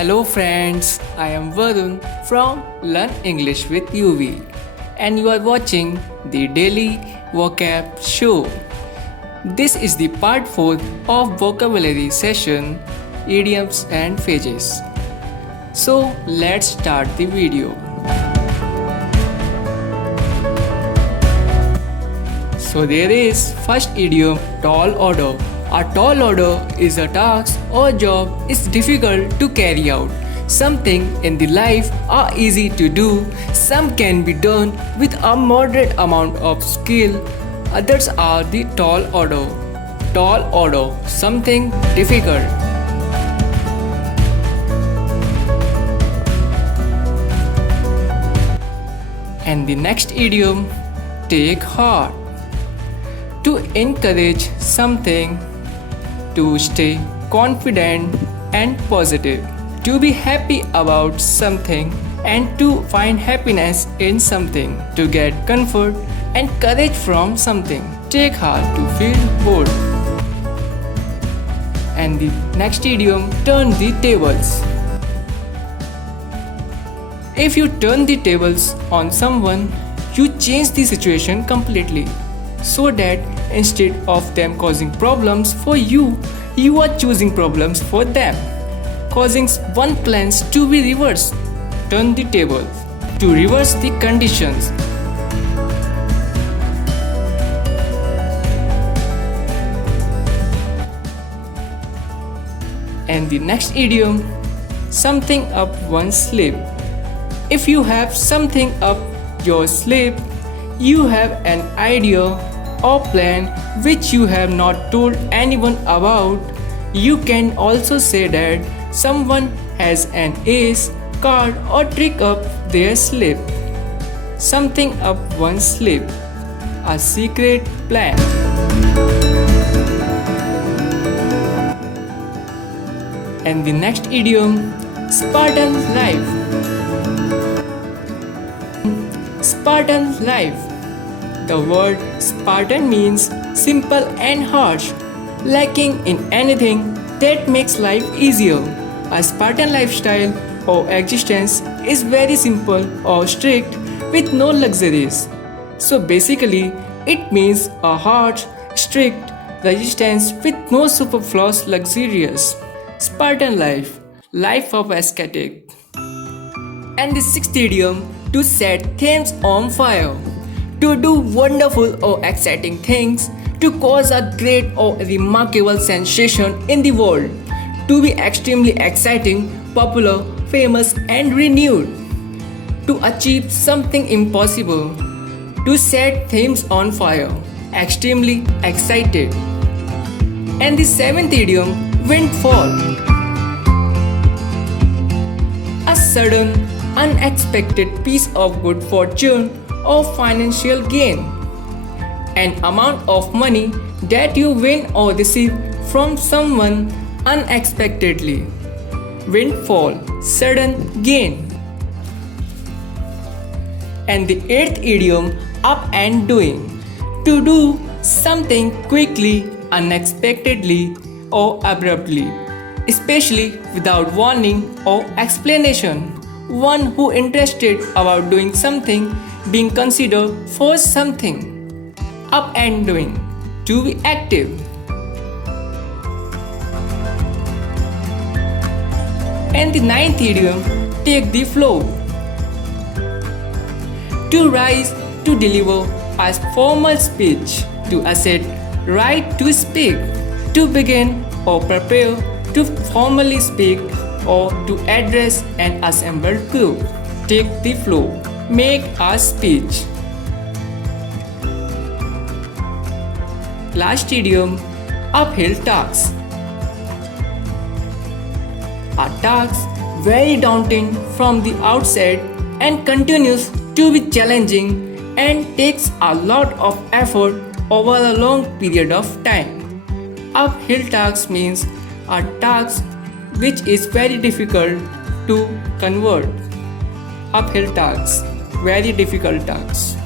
Hello friends, I am Varun from Learn English with UV and you are watching the Daily Vocab Show. This is the part 4 of vocabulary session idioms and phrases. So let's start the video. So there is first idiom, tall order. A tall order is a task or job is difficult to carry out. Something in the life are easy to do. Some can be done with a moderate amount of skill. Others are the tall order. Tall order, something difficult. And the next idiom, take heart. To encourage something, to stay confident and positive, to be happy about something and to find happiness in something, to get comfort and courage from something. Take heart, to feel bold. And the next idiom, turn the tables. If you turn the tables on someone, you change the situation completely. So that instead of them causing problems for you, you are choosing problems for them, causing one plans to be reversed. Turn the table, to reverse the conditions. And the next idiom, something up one's sleeve. If you have something up your sleeve, you have an idea or plan which you have not told anyone about. You can also say that someone has an ace card or trick up their sleeve. Something up one's sleeve, a secret plan. And the next idiom, Spartan life. Spartan life. The word Spartan means simple and harsh, lacking in anything that makes life easier. A Spartan lifestyle or existence is very simple or strict with no luxuries. So basically, it means a harsh, strict resistance with no superfluous luxurious. Spartan life, life of ascetic. And the sixth idiom, to set things on fire. To do wonderful or exciting things, to cause a great or remarkable sensation in the world, to be extremely exciting, popular, famous and renewed, to achieve something impossible, to set things on fire, extremely excited. And the seventh idiom, windfall. A sudden, unexpected piece of good fortune or financial gain, an amount of money that you win or receive from someone unexpectedly. Windfall, sudden gain. And the eighth idiom, up and doing. To do something quickly, unexpectedly or abruptly, especially without warning or explanation. One who interested about doing something, being considered for something. Up and doing, to be active. And the ninth idiom, take the floor. To rise, to deliver a formal speech, to assert right to speak, to begin or prepare to formally speak or to address an assembled group. Take the floor, make a speech. Last idiom, uphill task. A task very daunting from the outset and continues to be challenging and takes a lot of effort over a long period of time. Uphill task means a task which is very difficult to convert. Uphill tasks, very difficult tasks.